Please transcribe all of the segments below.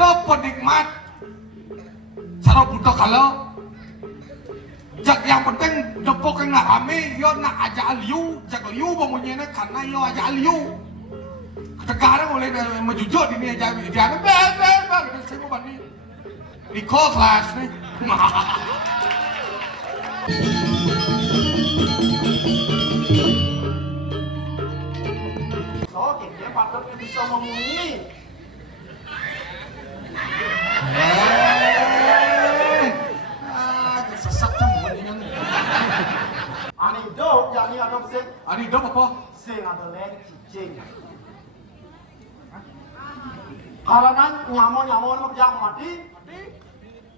atau penikmat sarau butuh kalau jak yang penting depok yang ngarame yo nak aja aliu jak liu bangunnya karena yo aja aliu negara boleh menjujur ini aja dia bang saya mau bani di kelas nih so kayaknya patut bisa memenuhi sesat kan ini ani dok jadi ada sing ani dok apa sing ada len cicing karena nyamon yang mati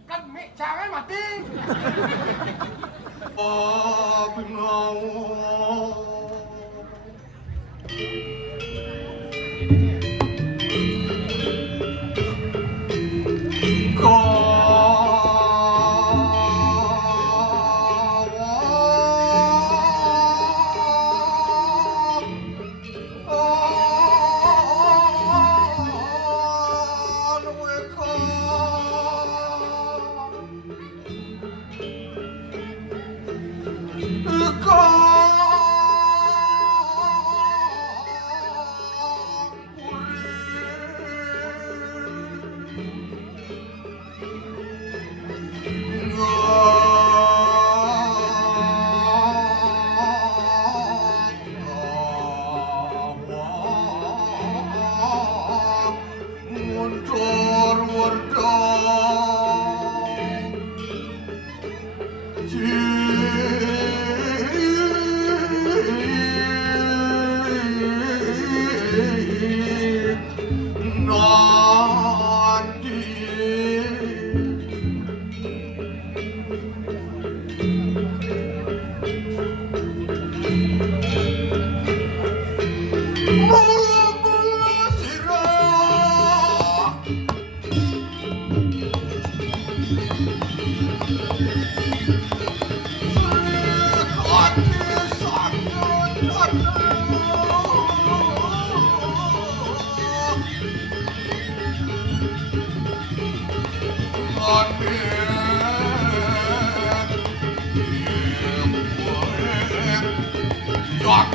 kan mik jangan mati oh bingung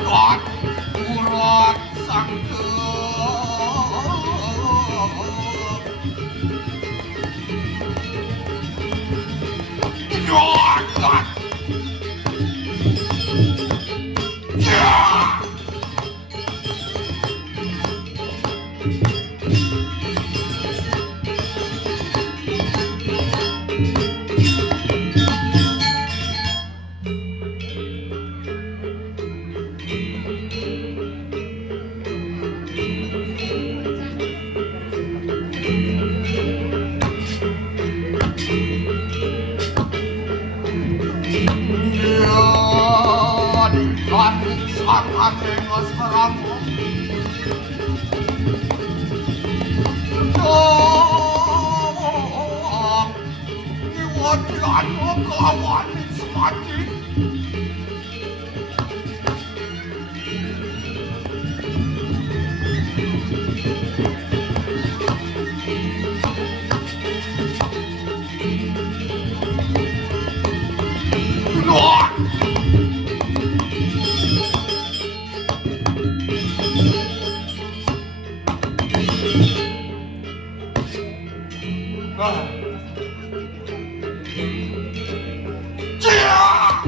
God, urat sangke. God. Yeah.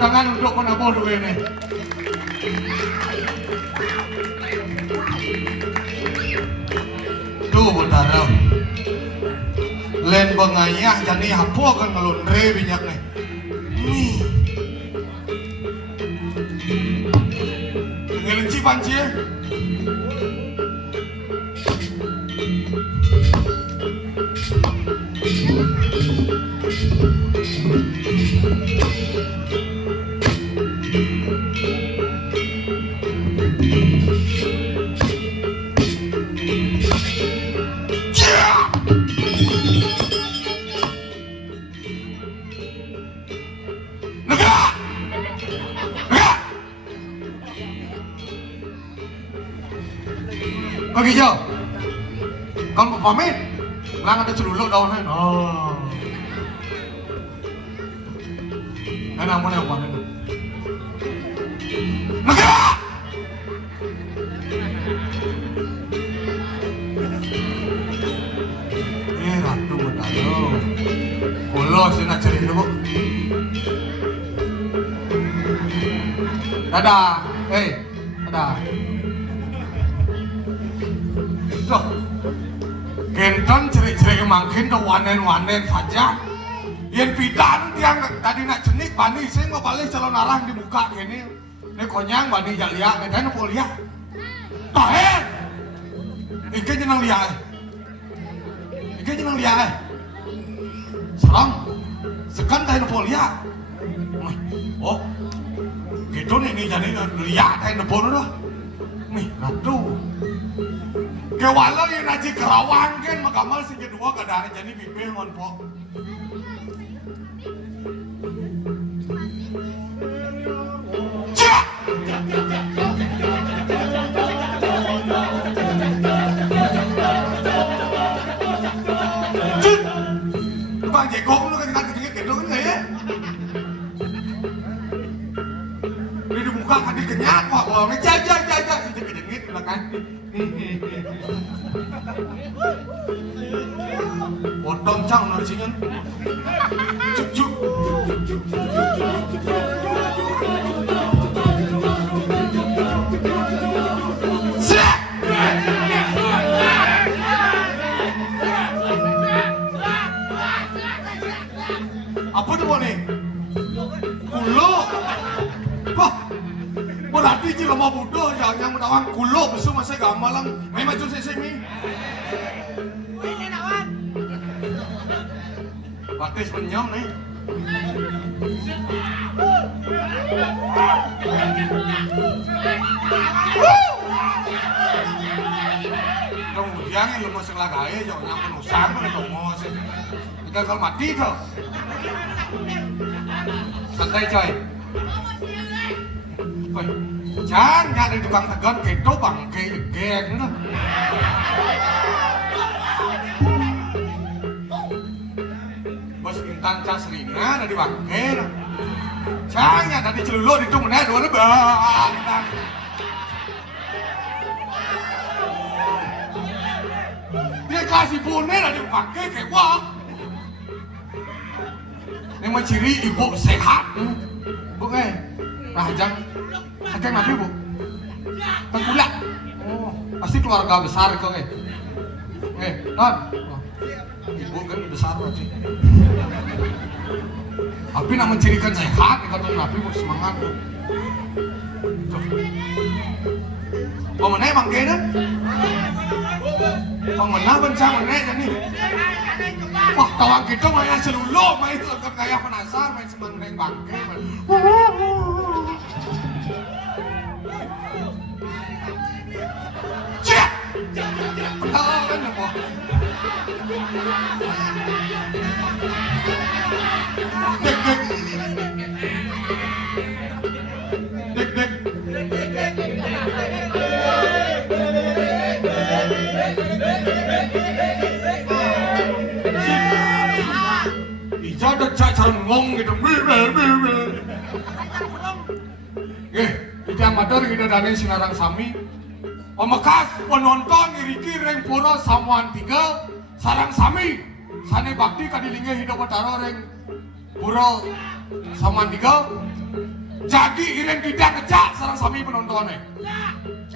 tangan untuk menabur duit ini. Tuh Bundara. Len bengayah jadi apa kan ngelundre minyak nih. Ngelinci panci ya. Pergi jauh. Con mau pamit. Lang ada celuluk daun kan. Oh. Enak mana yang panen. Negara. Ratu Bundara. Ulo sih nak cari dulu. Dadah. Dadah. Loh, Kenton cerik-cerik mangkin ke wanen-wanen saja. Yang pidan yang tadi nak cenik bani saya mau balik calon arah di muka gini. Ini konyang bani jalia, ini kan mau lihat. Tahen, ikan jenang lihat. Ikan jenang lihat. Serang, sekan tahen mau lihat. Oh, gitu nih jadi lihat tahen mau dah. Nih, ratu. Kewala yang naji kerawang kan makamal si kedua kadang jadi bibe ngonpok. Cak! Cuk! Tukang jekok lu kan kejengit gitu kan ya? Ini di muka kan dikenyat wah bawangnya jajak kejengit kan. Potong cang nasinya. Cuk. Siap. Apa tuh nih? Kulo. Wah. Berarti jika mau bodoh jangan menawang kulo besok masa gamalang. Main macam saya ni. Batis penyam nih. Kemudian yang lemas selagaya jangan yang penusang pada lemas. Jika kalau mati tu. Santai coy. Jangan ada tukang tegon keto bangke geng tu. Bos Intan Casrina dari bangke. Jangan ada celuluk di tu mana dua lebah. Dia kasih bonek dari bangke kewak. Ini menciri ibu sehat. Bu Rajang. Sakit nabi bu? Tengkulak. Oh, pasti keluarga besar kau non. Ibu kan besar berarti. Tapi nak mencirikan sehat, kata nabi bu semangat bu. Pemenang emang kena? Pemenang bencang menang jadi. Wah, tawang kita main celuluk, main lekap kayak penasar, main semangkeng bangke. Cek! Tahu kan apa? Dek. Ijada cara ngomong gitu. Kita amatir kita dari Sinarang Sami. Pemekas penonton iriki reng pura samuan 3 Sarang Sami. Sane bakti kadilinge hidup batara reng pura samuan 3. Jadi iring tidak ngejak sareng sami penontonnya.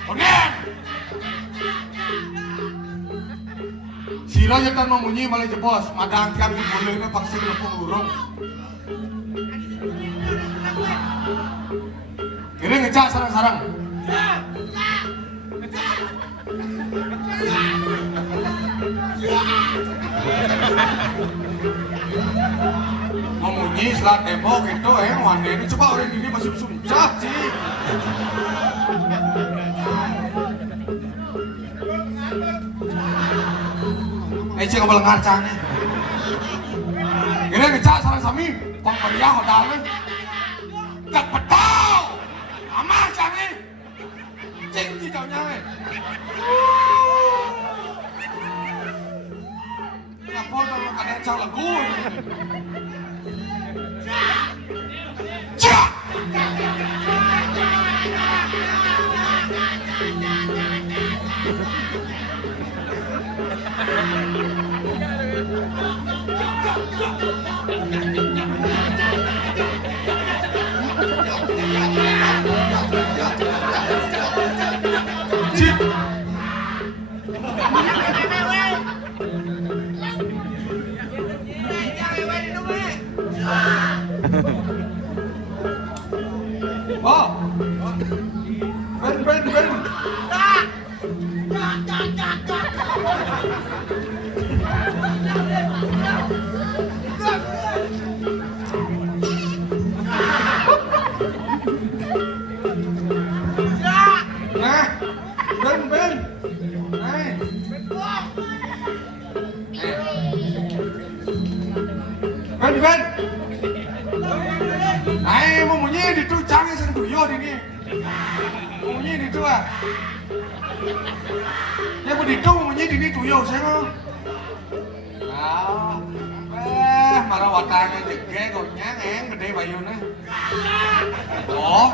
Onen. Sira yetan memunyi malah jebos, madang kang dibulehna vaksin lepung urung. Iring ngejak sareng-sareng. Memunyi selat tembok itu wanita ini coba orang ini masih suncah sih. Cik ngabal ngarcane. Ini ngecak sarang sami, pang meriah hodalnya. Gak petau, amah cange. Cik tidak nyange. Ngapa kalau kadang cang lagu? Cak. Oh, ben. Ben. Ben. Ay, memunyi di tu canggih sen tuyo di ni. Memunyi di tu ah. Ya di tu memunyi di ni tuyo saya. Marah watangnya jege koknya gede bayunya. Oh.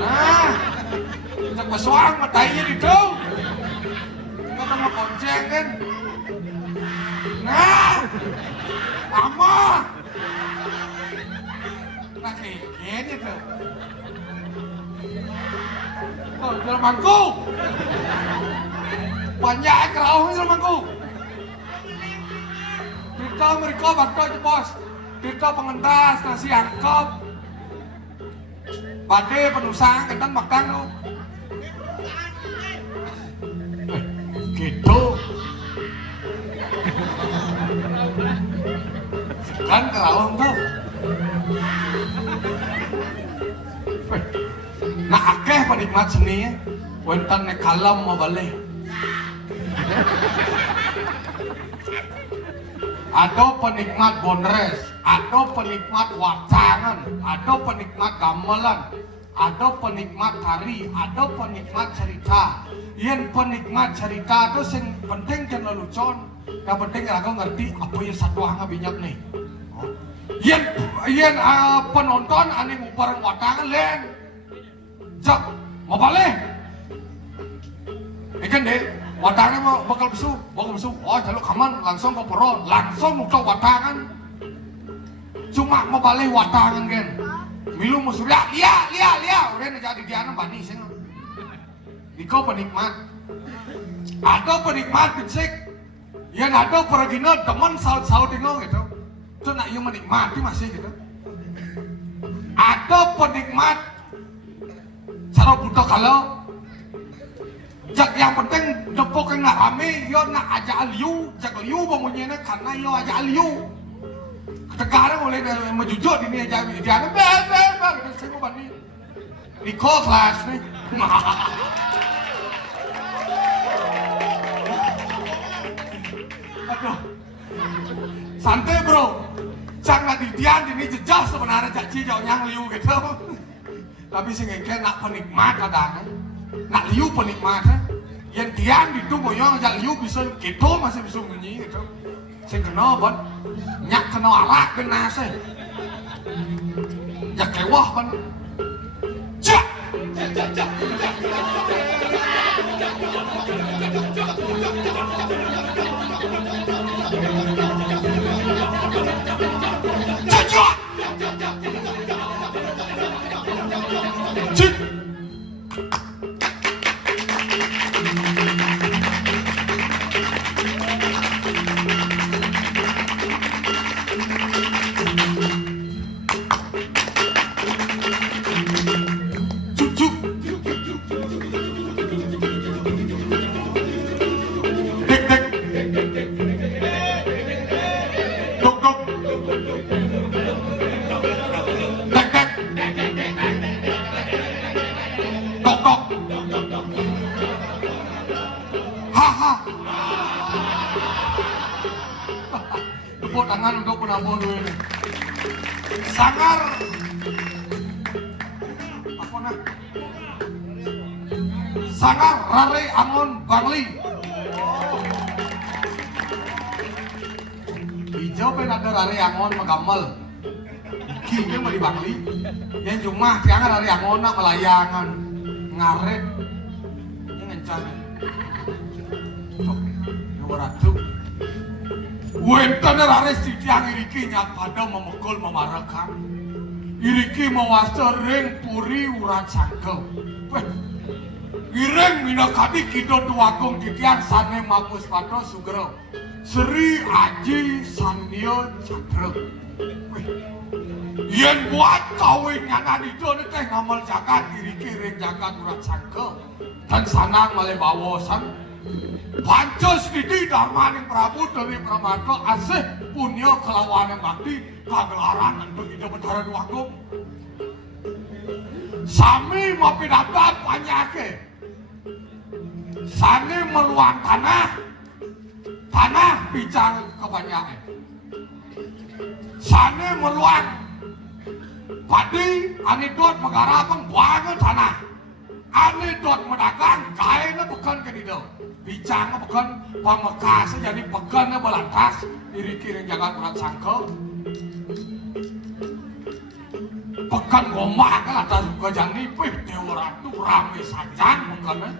Nah. Cak besuang matanya di tu. Kita mau konceng kan. Nah. Ama. Nah kayak tuh. Oh, dalam mangku. Banyak kerauh dalam mangku. Kita mereka bakal bos. Kita pengentas nasi angkop. Pade penusang kentan makan lo. Gitu. Kan kerauh tuh. Nah akeh penikmat seni ya. Wonten nek kalem mau balik. Ada penikmat bonres, ada penikmat wacangan, ada penikmat gamelan, ada penikmat tari, ada penikmat cerita. Yang penikmat cerita itu yang penting kan lelucon, yang penting aku ngerti apa yang satu hanga binyak nih. Yang penonton ane mau bareng watangan len, cak mau balik, ikan deh. Watangan mau bakal besu. Oh jaluk kaman langsung ke peron, langsung muka watangan. Cuma mau balik watangan kan. Milu musuh lia. Udah jadi diana bani sih. Iko penikmat. Ada penikmat bisik. Yang ada pergina teman saut tinggal gitu. Itu nak yang menikmati masih gitu. Ada penikmat. Cara buta kalau. Jak yang penting depok yang nak rame, yo nak aja aliu, jak liu bangunnya karena yo aja aliu. Negara mulai menjujur ini aja dia bel, kita semua bani. Di kelas nih. Aduh, santai bro, jangan didian ini jejak sebenarnya jak cijau yang liu gitu. Tapi sih ngeke nak penikmat ada. Nak liu penikmat yang tiang itu boyong jak liu bisa gitu masih bisa bunyi gitu. Saya kenal ban, nyak kenal arak kena saya. Jak kewah ban, cak. Cak. tepuk tangan untuk penabur dulu ini. Sangar apa nah? Sangar Rare Angon Bangli. Hijau ben ada Rare Angon Magamal. Kini mah di Bangli. Yang cuma jangan Rare Angon nak melayangan ngaret. Ini ngencana. Sok, ratu. Wenten Rare Sidiang iriki nyat pada memukul memarakan. Iriki mewasa ring puri urat sangkel. Ireng minakadi kido duagung titian sane mapus pato sugero Sri Aji Sanyo Cakro. Yen buat kawin nyanan itu teh ngamal jagat iriki ring jagat urat sangkel dan sanang male bawosan. Pancos didi darmaning Prabu dari Pramanto asih punya kelawanan bakti kagelaran untuk hidup betara duagung. Sami mapidata panyake. Sani meluang tanah bicara kebanyakan. Sani meluang padi, anidot menggarapang buangnya tanah. Anidot medagang, kainnya bukan ke dido. Bicara bukan pamekasa, jadi pegannya belantas. Iri-kiri jagat urat sangkel. Pekan gomak lah atas gajang nipih Dewa Ratu rame sajan bukannya.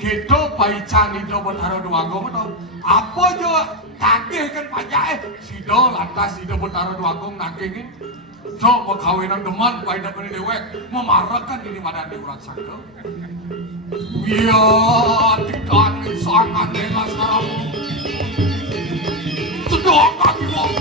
Gitu paican itu betara duagung atau apa juga tagih kan pajak sido lantas sido betara duagung nagingin. So kawinan deman pada pada dewek memarahkan ini pada Dewa Sangkel. Iya dikangin sangat dengan sekarang. Sedang kaki wong.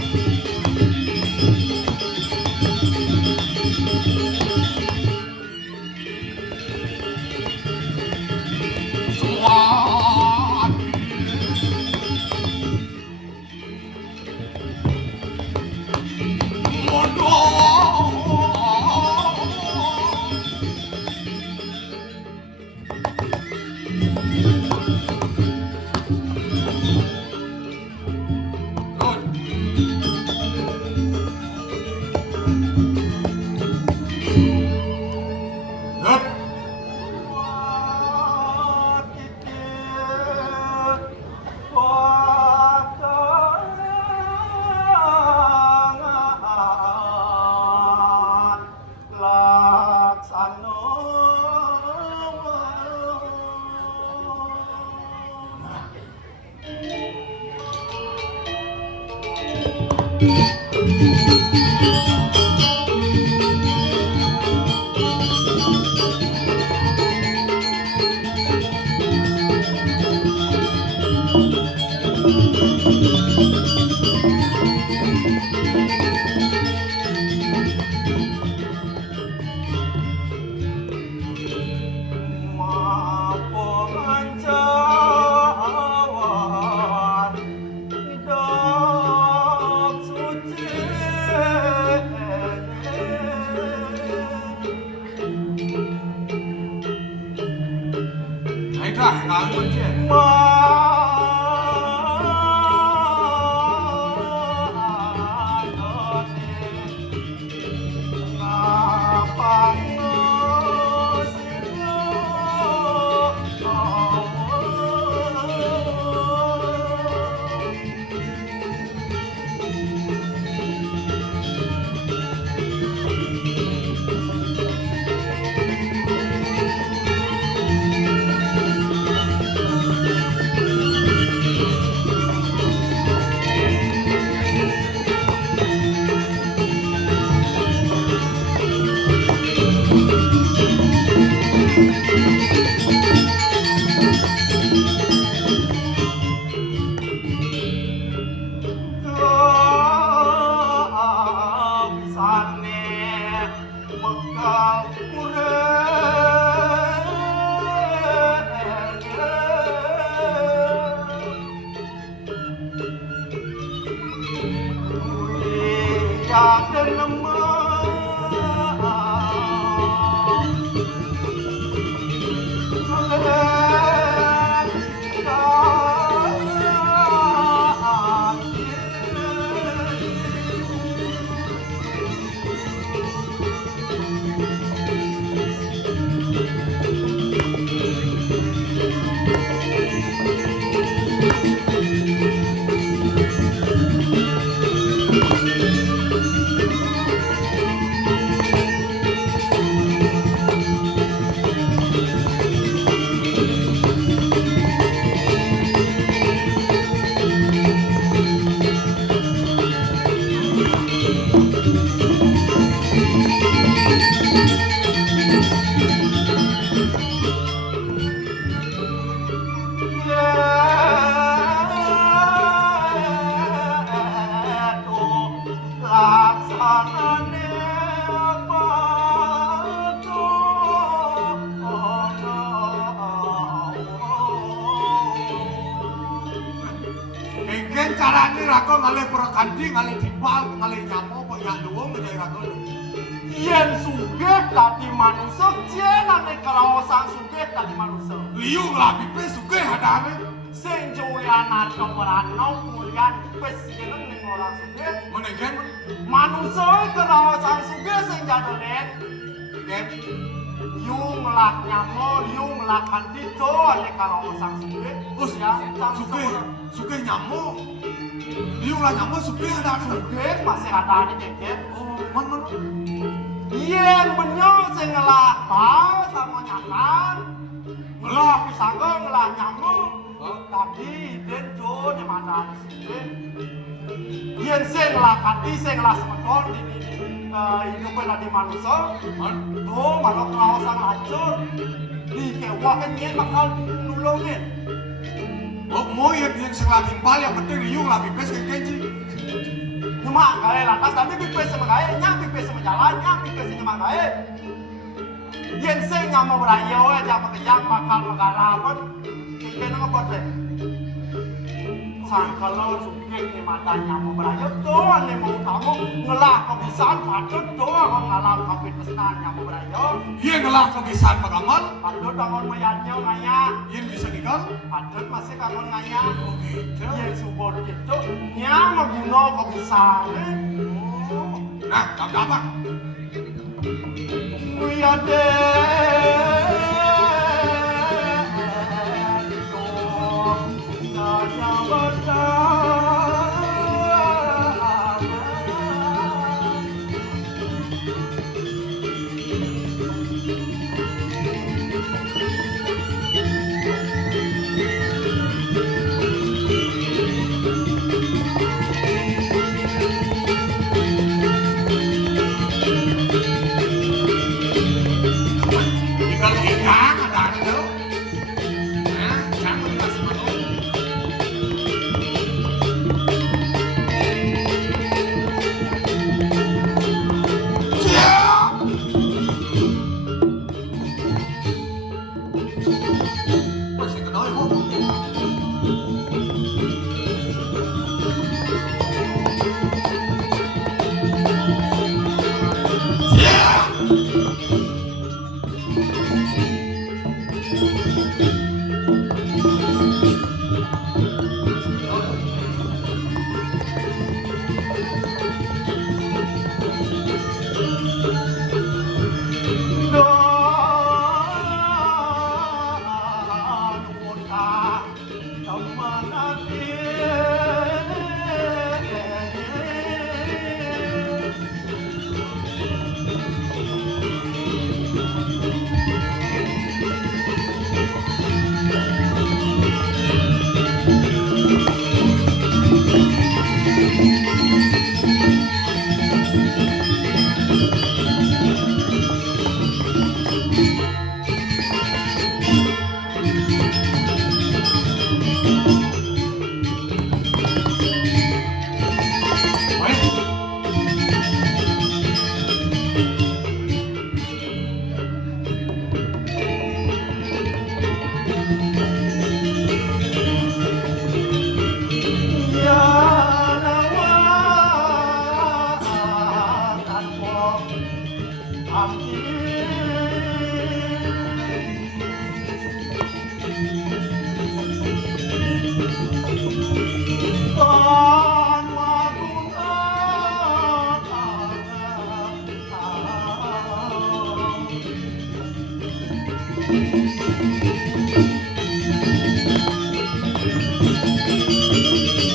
rako ngalih perekandi, ngalih timbal, ngalih nyamo, banyak luang ngejai rako. Yen sugih dadi manusia, jenenge karaosan sugih dadi manusia. Liu ngelapi pe suge hadane. Sing julianan kemerano mulian wis jeneng ning ora sugih. Menengken, Manusia karaosan sugih sing jadolen. ken, Liu ngelak nyamo, liu ngelak kandido ane karaosan sugih. us, suge nyamo. Liu lah nyamo suge hadane. Sugih masih ada ane keket. Oh, man. Yen benyo sing ngelak bal sama nyatan. Ngelak pisangga ngelak nyamuk. Tadi den jo ne mandan sugih. Yen sing ngelak hati sing ngelak semeton di hidupnya di manusia. Tuh malah kawasan hancur. Di kewakan yen bakal nulungin. Oh, mau yang sekolah timbal yang penting liu ngelapi pe suge kenji. Nyemak gae lantas tapi pipes sama gae, nyang pipes sama jalan, nyang pipes nyemak gae. Yen sing nyama beraya we dia pekerjaan bakal menggarapan. Kene ngepot deh. Sangkalo sugih ni mata nyama beraya doang ni mau tamu ngelah kebisan patut doang ngalah kapit pesnan nyama beraya. Iya ngelah kebiasaan pagamal. Patut tangon mayannya ngaya. Iya bisa nikah. Patut masih kangen ngaya. Oh gitu. Yen subur gitu nyang ngeguna kebisan. Oh, nah, apa? We are Tinggal ikan ada itu. Nah, jangan kasih masuk. Siap. Masih kenal ibu. Siap.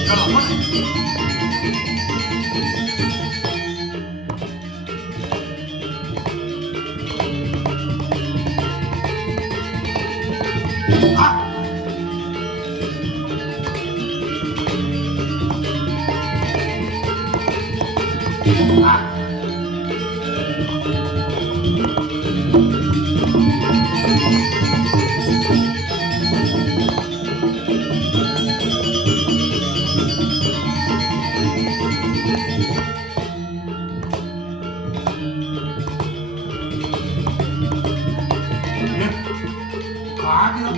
Kalau apa? Ah. Ah. Ada.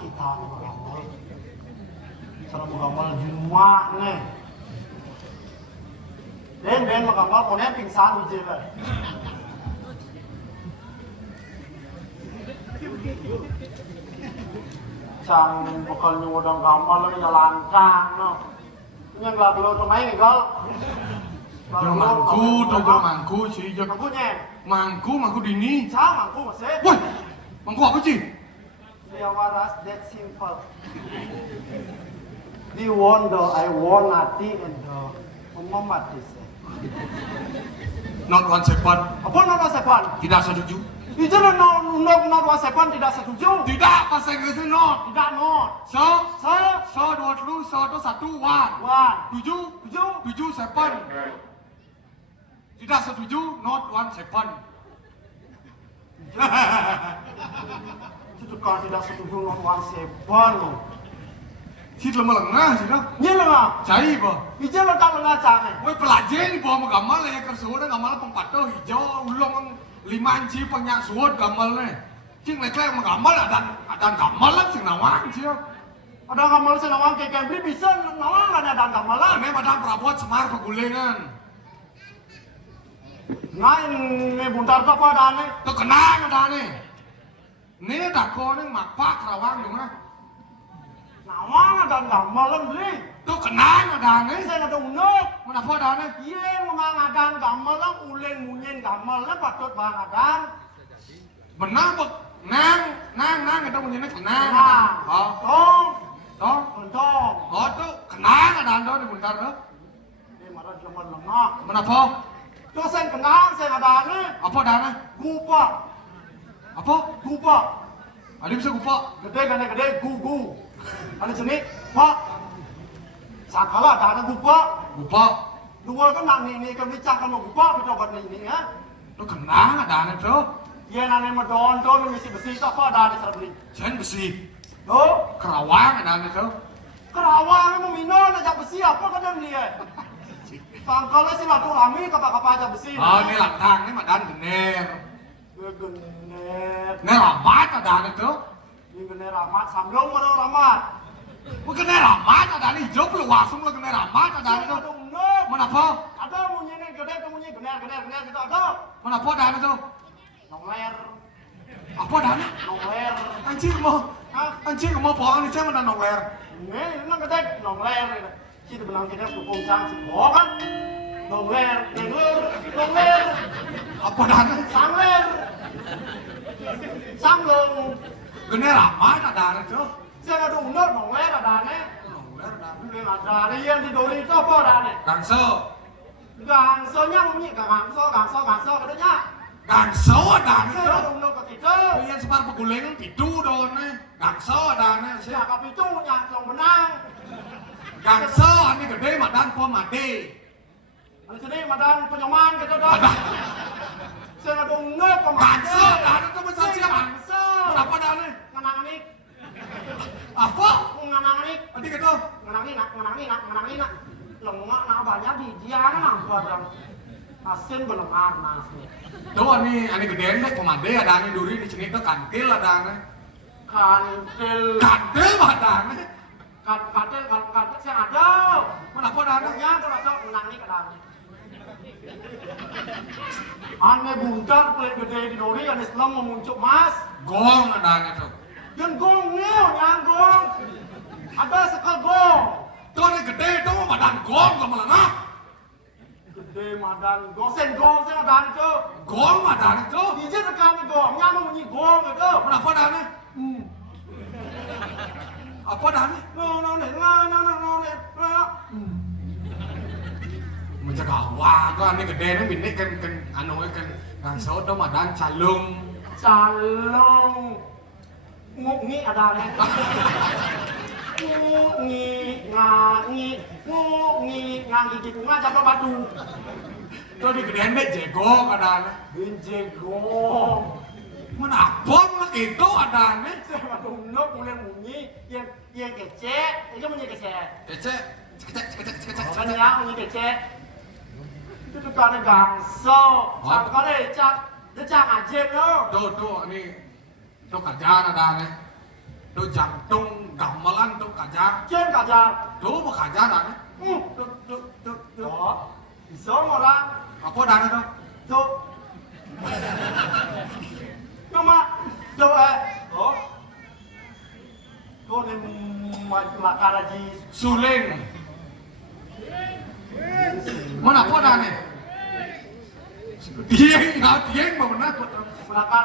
kita nih mengamal. Cara mengamal Jumat nih. Ben mengamal konek pingsan aja lah. Chàng bakal nyuwudang gamal lang nalankang no. Yang lagu tuh main gal. Yo mangku sih yo. Mangku dini. Cha mangku masih. Woi, mangku apa sih? Dia waras that simple. Di wonder I want nothing and mama mati sih. Not one second. Apa nama sepan? Tidak setuju. Itu not one sepan tidak setuju. Tidak, bahasa Inggrisnya not. Tidak not. So dua dulu, so itu satu, one. Tujuh, seven. Tidak setuju, not one seven. Itu kan tidak setuju not one sepan. Sih lemah lengah sih dah. Iya lah. Cai bah. Hijau lah kalau nggak canggih. Woi pelajar ni bawa gamal ya kersuara gamal pempatau hijau ulung 5 inci penyak suot gamal ni. Cing leklek gamal ada gamal lah sing nawang sih. Ada gamal sing nawang kayak Kembri bisa nawang ada gamal lah. Ini madang perabot semar pegulingan. Nah ini buntar apa ada nih? Tu kenang ada ni. Ni dah kau ni makpak rawang cuma. Nawang ada gamal lah beli. Tu kenang ada ni. Saya ada unuk. Mana apa ada ni? Iya mengangadan gamal lah ulen munyin gamal lah patut bangadan. Benar bu. Nang kita punya ni kenang. Tong. Oh tu kenang ada anda ni bentar tu. Ini marah zaman lengah. Mana apa? Tu saya kenang saya ada nih. Apa ada ni? Gupa. Apa? Gupa. Ada bisa gupak? Gede gu. Ada jenis pak. Sakala ada anak gupa. Gupak. Dua kan nang ini kan bicara kan gupa kita buat ini ya. Tu kenang ada ni tu. Iya nane madon tu besi tu apa ada di serbeli. Jen besi. Oh, Kerawang ada ni tu. Kerawang mau minum aja besi apa kan dia? Tangkalnya sih latu rami kapa aja besi. Oh ni lantang ni madan gener. Gener. Ni ramat ada ni tu. Ini gener ramat samblong mana ramat. Bukan ni ramat ada ni hijau perlu wasung lah gener ramat ada ni tu. Ada unuk. Mana apa? Ada munyi ni gede tu munyi gener gitu ada. Mana apa ada ni tu? Nongler. Apa ada ni? Nongler. Anjing mau pohon ni saya mana nongler. Ini nang gede nongler. Kita bilang kita dukung sang si kan. Nongler. Apa ada ni? Sanglong. Gener ramat ada ni tu. Saya ada unuk nongler ada nih. Nongler ada ni. Ini ada nih yang di dori itu apa ada nih? Gangso. Gangsonya bunyi gangso katanya. Gangso ada ni Saya tu. ada unuk ke kita. Yang semar pegulingan pitu don ni. Gangso ada ni. Siapa itu yang selong benang? Gangso ni gede madan po made. Ada sini madan penyoman kita dah. Ada. Saya ada unuk Gangso ada ni tu besar siapa? Gangso. Apa ada ni? Nganang ini. Apa? Nganang ini. Nanti kita. Nganang ini nak. Lemak nak banyak di dia nak badang. Asin belum panas nih. Tuh ani gedean deh pemade ada ani duri di sini tuh kantil ada ani. Kantil ada ani. Kantil saya ada. Mana apa ada ani? Punya tuh ada menang nih kadang. Ane buntar pelit gede di dori ane selam memuncuk mas. Gong ada ani tuh. Yang gong nih, yang gong. Ada sekal gong. Tuh ani gede tuh badan gong gak melengah. Gede madan gong, sen ada itu. Gong ada ani tuh. Ije tekan gong, nyama bunyi gong itu. Mana apa ada ani? Apa ada ani? No. Menjaga wah kok ani gede nih bini kan anu kan gangso tuh madan calung. Calong. Ngungi ada nih. Ngungi gitu ngajak ke batu. Tuh di gedean deh jegok ada ani. Benjegong. Mana abang lah itu ada ani. Saya madunok mulai munyi yang kecek, itu munyi kecek. Cecek, cekecek. Makanya ya munyi kecek. Itu tukangnya gangso. Sangkanya dia cak aja lo. Tuh ini tuh kerjaan ada ani. tuh jantung gamelan tuh kajar Jen kajar. tuh mau kajaran Tuh. Bisa orang. apa dana tuh Tuh. Cuma tuh oh. Tuh ni makan aja. suling mana apa dana dieng mau benar Makan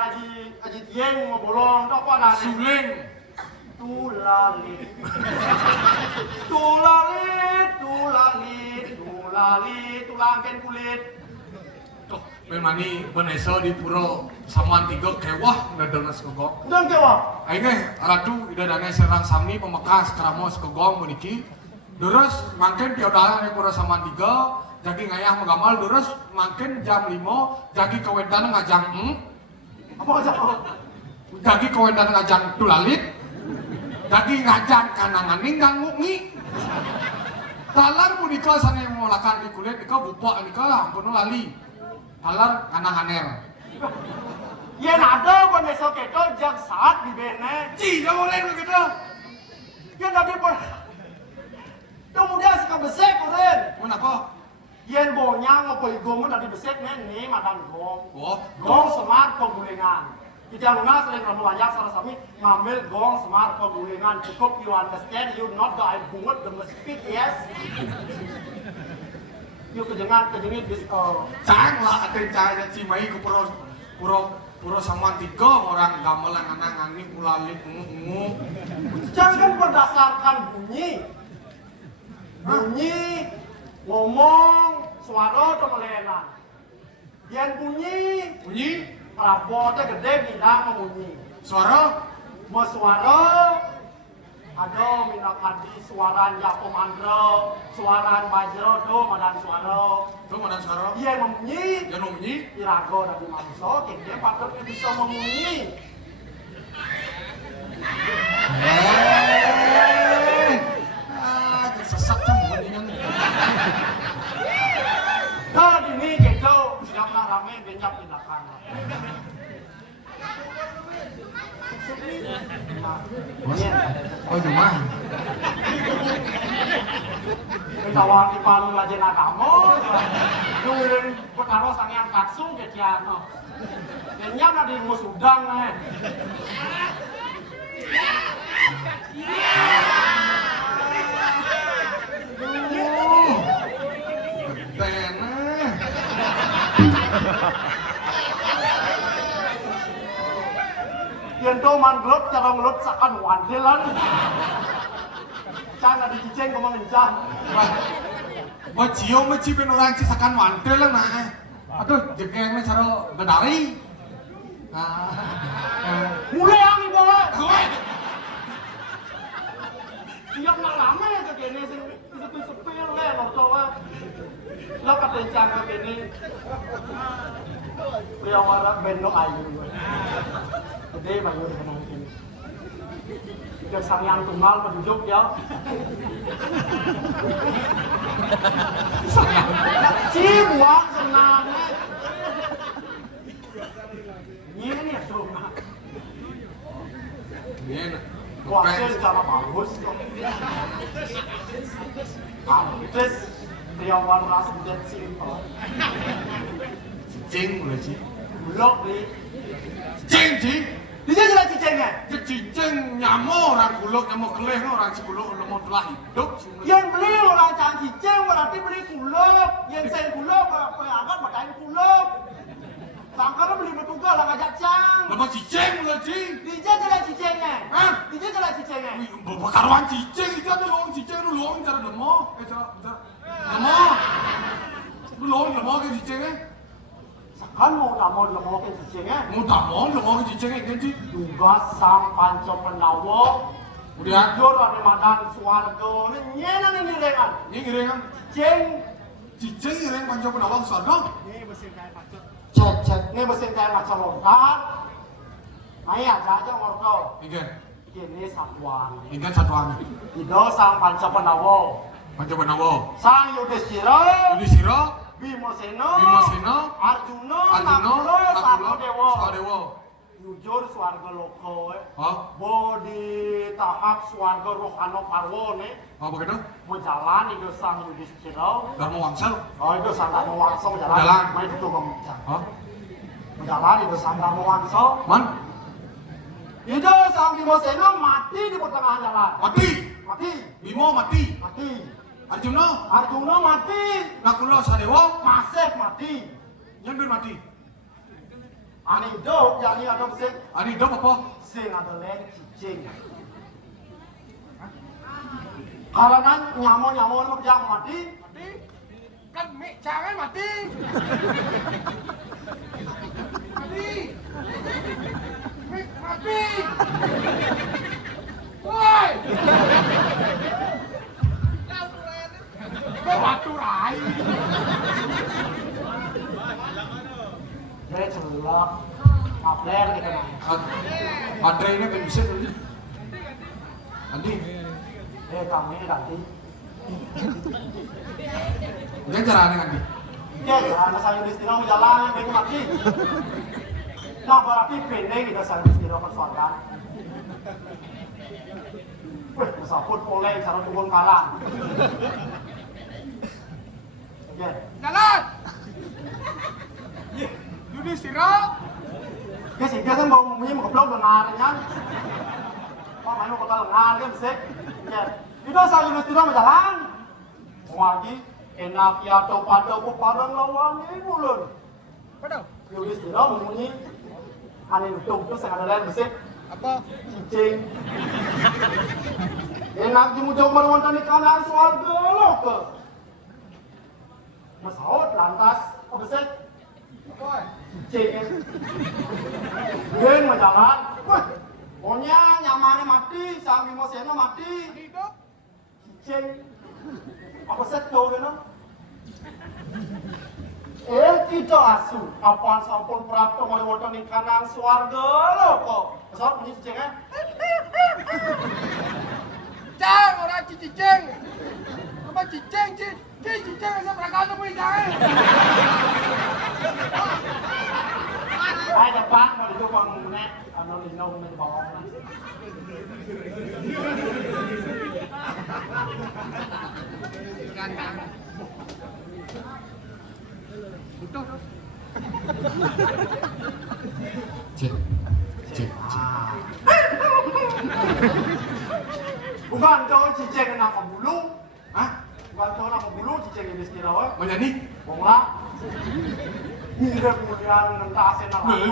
aja tieng mau bolong. Tuh apa nani? suling Tulalit. Tulangken kulit. tuh memani beneso di puro saman tiga kewah ngadana sekogong Udah kewa. aing ratu ida dana serang sami pemekas keramo sekogong meniki terus mangken piodalan di puro saman tiga jadi ngayah mengamal terus mangken jam 5 jadi kawendan ngajang Apa aja? jadi kawendan ngajang tulalit jadi ngajang kananganing ngangungi talar punika sana mau lakan di kulit nika bupak nika ampun lali talar kananganer Yen ada kon besok itu jam saat di bene. ci gak boleh begitu Yen tadi pun. Kemudian suka besek koren. kenapa Yen bonyang apa igong tadi besek nih makan gong. oh Gong semar pegulingan. Kita lunas sering ramu banyak sarah sami ngambil gong semar pegulingan. Cukup you understand you not the I bungut the speak yes. You kejengit bis cang lah ada cahaya cimai ke puro saman tiga orang gamelan anang-anang ulalit ungu jangan berdasarkan bunyi. Bunyi ngomong suara atau melenan. Yen bunyi rapotnya gede bidang membunyi. suara Mau suara ada minakadi suaran Yakum Andro, suaran Bajro do madan suara. tuh mana suara Yen membunyi jangan bunyi irago dari manusia, kayaknya patut bisa membunyi. sesat kan bunyinya Dan ini gitu, siap rame banyak tindakan. oh cuma Tawang di palu lajen agama, nurin perkara sang yang kaksung ke Ciano. Kenyang ada di Musudang nih. teneh Yang tuh mangrove cara ngelut sakan wandelan. Jangan ada cicing ngomong ngencang. Wah, cio mecipin orang cisakan mantel lah nah. Aduh, jengkengnya cara bedari. Mulai yang ibu. Gue, Tiap nak lama ya ke kene sing sepi-sepil le lotowa. Lo ketencang ke kene. Pria warak bendok ayu. Gede bayu kenal kene. Jika sang yang tunggal penduduk ya. Cibuang senangnya. Ini ya tuh. ini Kuasa secara bagus kok. Pantes pria waras dan simple. cing mulai cing. Bulog di. Cing, cing. Dia jelas cicengnya. Cicing nyamuk orang kuluk nyamuk keleh orang si kuluk kalau mau telah hidup. Yang beli orang jangan ciceng berarti beli kuluk. Yang saya kuluk pengangat pakain kuluk. Sangkanya beli bertugas lah ngajak cang. Lepas cicing mulai cing. Dia jelas cicengnya. Hah? Dia jelas cicengnya. Bakaruan cicing itu ada loong cicing lu loong cara demo, cara demo. Lu loong demo ke cicingnya. Kan mau tak mau lemok ke cicengnya. Mau tak mau demo ke cicingnya kan cing. Tugas sang panco pendawo. Kemudian Jujur ada madan suarga. Nyena nih ngirengan. ini ngirengan Ciceng. ngiring panjang penawang sarga. Ini mesin kayak macet. Cek. Ini mesin kayak macet lontar. Ayo aja ngorto. Ikan, Ini satuan. ikan satuan. Ido sang panca penawo. Panjang penawang. Sang Yudhistira. Yudhistira, Bimoseno. Bimoseno, Arjuna. Arjuna, Nakula. Nakula, Sadewa. Sadewa. jujur swarga loko Oh, bo di tahap swarga rohano parwo oh begitu? menjalan itu sang Yudhistira Dharma Wangsa. oh itu sang Dharma Wangsa menjalan Jalan. main itu menjalan Oh, menjalan itu sang Dharma Wangsa man, itu sang Bimosena mati di pertengahan jalan mati. mati Bimo mati. mati Arjuna, Arjuna mati Nakula Sadewa, Masih mati nyambir mati. ani hidup jadi ada sing Ani hidup apa? sing ada lain cicing karena nyamuk yang mati Kan mik jangan mati. Mati. Mik mati. Woi. Kau batu rai. dari celak ngapler gitu kan Andre ini kan bisa dulu. Andi, kami nanti jangan cara aneh Andi. karena saya Yudhistira mau jalan yang pengen mati nah berarti pendek kita saya Yudhistira persoalan wih pesaput boleh cara turun kalah ya Jalan. Yudhistira. cái gì kia kan bông mi một lông dengar kan kok main mau kota dengar kan sih ya itu saya Yudhistira mau jalan lagi enak ya atau pada parang lawan ini ulun Padahal. Yudhistira memunyi aneh untung terus yang ada lain sih Apa? cicing enak dimujau marwanta di kanan swarga lo ke masaut lantas apa sih Apa? cicing ben menjalan wah pokoknya nyamannya mati sang Bimosena mati Hidup. cicing apa sih tuh kan kita asu kapan sampun prapto marwanta di kanan swarga lo kok masaut bunyi cicingnya Cang orang cicing. Apa cicing? Cicing saya berangkat lebih jangan. Ay, depan, mau dito pang muna. Ano, linaw na di bawah na. Betul. Cek, cek, cek. Bukan cowok cicing na pembulu. Hah? Bukan cowok na pembulu, cicing ini istirawa. Menyanyi? Bong lah. Mirip kemudian ngentasin na lalu.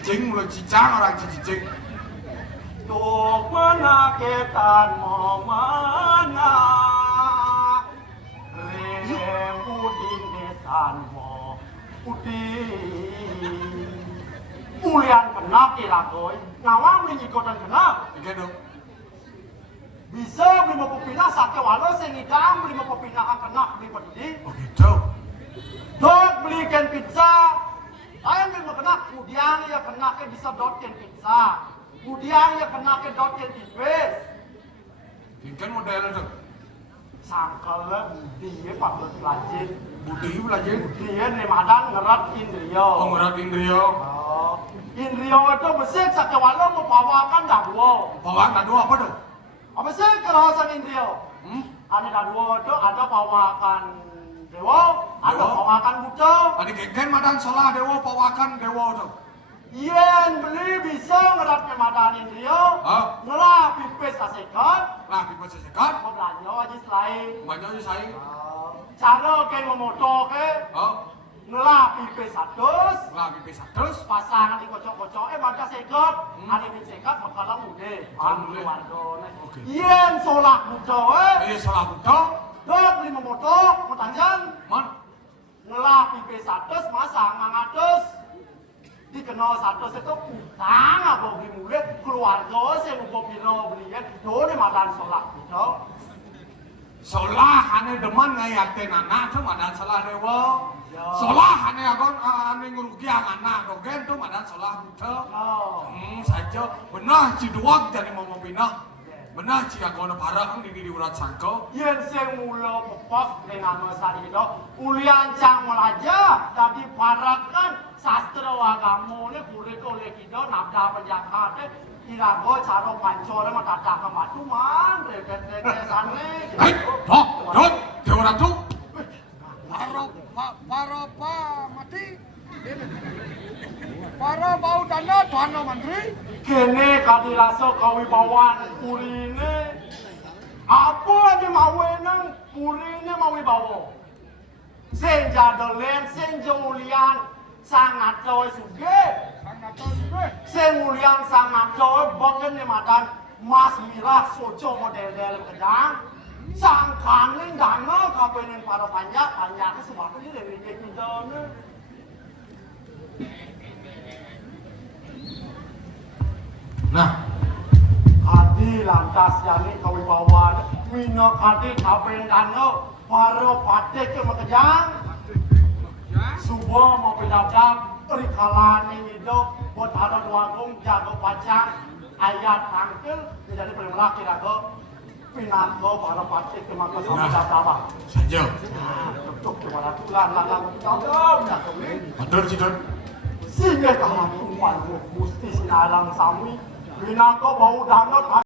Cicing mulai cicang orang cicing. Tuk menaketan momana. Rem udin netan mo. Udin. Ulian kenap ilagoy. Nawang menyikotan kenap. Oke dong. Bisa beli mau pindah sakit walau sengidang beli mau pindah kenak beli peduli. Oh gitu. Dok belikan pizza. Ayam beli mau kenak kemudian ya kenaknya bisa dotken pizza. Kemudian ya kenaknya dotken tipis. Kan modelnya dong. Sangkalnya budi ya pak lajin. Budi belajar. Budi ya nemadan ngerat indrio. Oh ngerat Indrio. Oh, indrio itu besar sakit walau mau bawakan dawo. Bawaan tadi apa dong? Apa sih kerasan indrio? Ada dawo itu ada pawakan dewa, ada Dewa. pawakan buddha. Tadi gegen madan salah dewa pawakan dewa dong. Yen beli bisa ngerap kemadahan indrio, Hah? ngelap pipis kasekat, Lah pipa sesekat. belanja aja selain. Banyaknya saya. Cara ke memoto ke, Oh. ngelap pipis atus, Lah pipa terus. pasangan di kocok-kocok, baca sekat, ada di sekat bakalan mude, Bakalan mude. keluarga. Oke. Yen solak buddha, Salah buta. dok beli memoto, metanjan, Man. ngelap pipis atus, masang mangatus. Dikenal satu itu utang apa beli mulai keluarga saya mau biro belian itu nih madan solak gitu. Salah ane deman ngayatin anak tuh madan salah dewa. Ya. Salah ane agon ane ngurugian anak dogen tuh madan salah buta. Oh, Saja benar ciduak jadi mau pindah. Benar jika kau nak parang di urat sangko. Yen sing mula pepok dengan mesari itu ulian cang melaja tadi parakan sastra agama le kulit oleh kita nabda penjahat irago caro panco le mata ke matuman reket sane. Hei, oh, don, Dewa Ratu. Para mati. Para bau dana Tuan Menteri. Kene kadirasa kawibawan purine apa ni mawenang purine mawibawa sing jadolen sing julian sangat loy suge sing ulian sangat loy boken ni madan mas mirah soco model kedang sangkan ni dana kapenin para panjak ke sebab ni dari kita ni. Nah, Adi lantas yani kawibawan Wino kadi kapen dano Paro pate ke makejang Subuh mau pedadap Perikalan ini do Buat ada dua gong jago pacang Ayat tangkel Menjadi perimlah kira-kira Pinako paro pate ke makejang pedadap saja. Untuk kemana tulan Lalang pedadap Betul sih, Don. Sehingga kalah tumpan Musti sinalang sami Pinako bau danot